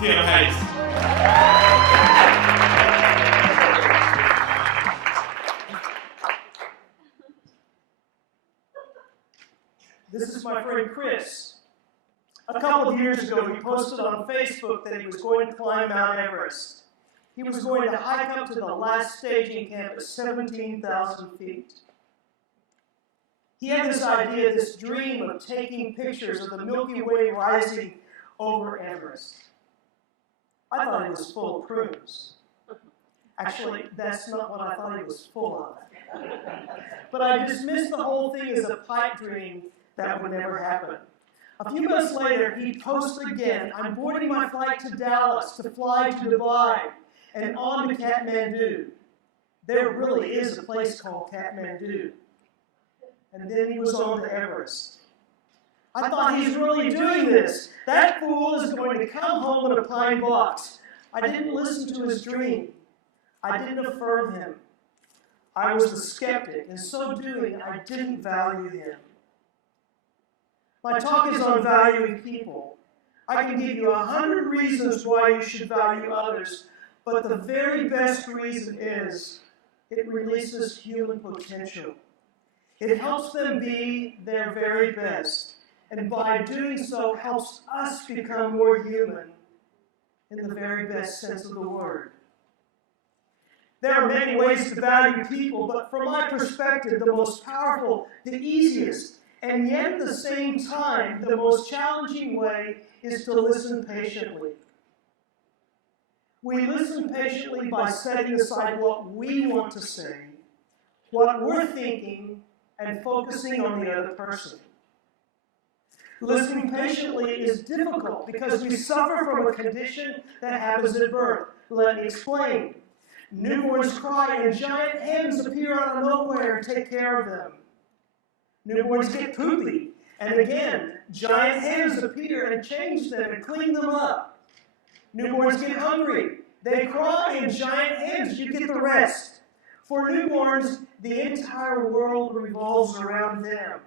Tim Hast. This is my friend Chris. A couple of years ago, he posted on Facebook that he was going to climb Mount Everest. He was going to hike up to the last staging camp at 17,000 feet. He had this idea, this dream of taking pictures of the Milky Way rising over Everest. I thought he was full of prunes. Actually, that's not what I thought he was full of. But I dismissed the whole thing as a pipe dream that would never happen. A few months later, he posts again, "I'm boarding my flight to Dallas to fly to Dubai and on to Kathmandu." There really is a place called Kathmandu. And then he was on to Everest. I thought, he's really doing this. That fool is going to come home in a pine box. I didn't listen to his dream. I didn't affirm him. I was the skeptic. In so doing, I didn't value him. My talk is on valuing people. I can give you 100 reasons why you should value others, but the very best reason is it releases human potential. It helps them be their very best, and by doing so helps us become more human in the very best sense of the word. There are many ways to value people, but from my perspective, the most powerful, the easiest, and yet at the same time, the most challenging way is to listen patiently. We listen patiently by setting aside what we want to say, what we're thinking, and focusing on the other person. Listening patiently is difficult because we suffer from a condition that happens at birth. Let me explain. Newborns cry and giant hands appear out of nowhere and take care of them. Newborns get poopy, and again, giant hands appear and change them and clean them up. Newborns get hungry. They cry and giant hands, you get the rest. For newborns, the entire world revolves around them.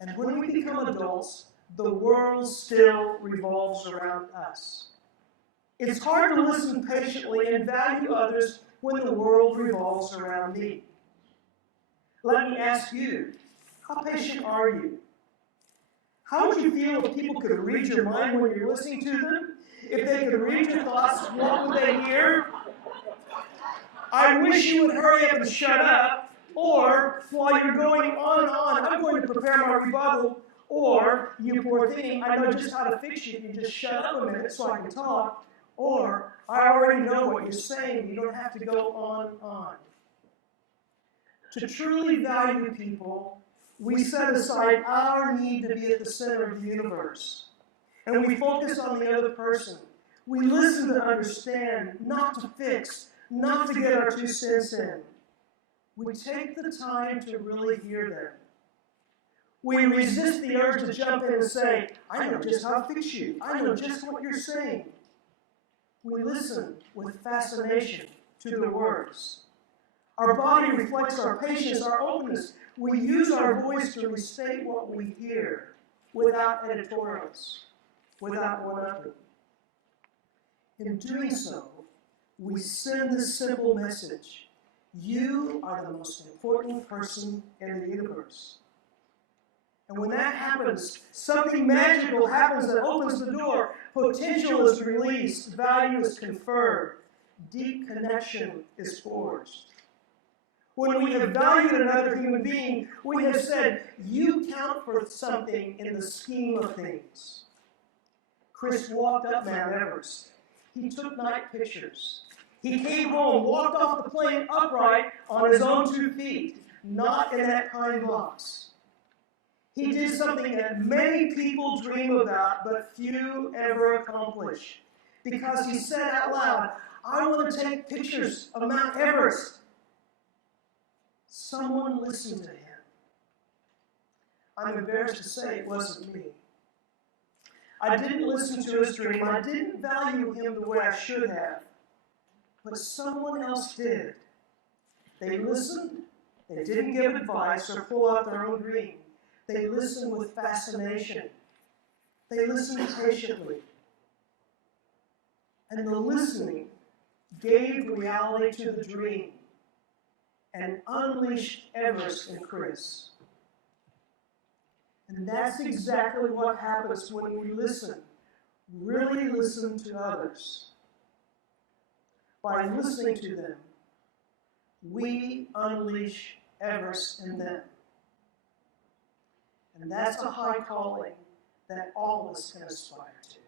And when we become adults, the world still revolves around us. It's hard to listen patiently and value others when the world revolves around me. Let me ask you, how patient are you? How would you feel if people could read your mind when you're listening to them? If they could read your thoughts, what would they hear? I wish you would hurry up and shut up, or while you're going on and on, I'm going to prepare my rebuttal, or you poor thing, I know just how to fix you if you just shut up a minute so I can talk, or I already know what you're saying, you don't have to go on and on. To truly value people, we set aside our need to be at the center of the universe. And we focus on the other person. We listen to understand, not to fix, not to get our 2 cents in. We take the time to really hear them. We resist the urge to jump in and say, I know just how to fix you. I know just what you're saying. We listen with fascination to the words. Our body reflects our patience, our openness. We use our voice to restate what we hear without editorials, without one-upping. In doing so, we send this simple message: you are the most important person in the universe. And when that happens, something magical happens that opens the door. Potential is released, value is conferred, deep connection is forged. When we have valued another human being, we have said, you count for something in the scheme of things. Chris walked up Mount Everest. He took night pictures. He came home, walked off the plane upright on his own 2 feet, not in that pine box. He did something that many people dream about, but few ever accomplish. Because he said out loud, I want to take pictures of Mount Everest. Someone listened to him. I'm embarrassed to say it wasn't me. I didn't listen to his dream. I didn't value him the way I should have. But someone else did. They listened. They didn't give advice or pull out their own dream. They listened with fascination. They listened patiently. And the listening gave reality to the dream and unleashed Everest and Chris. And that's exactly what happens when we listen. Really listen to others. By listening to them, we unleash Everest in them. And that's a high calling that all of us can aspire to.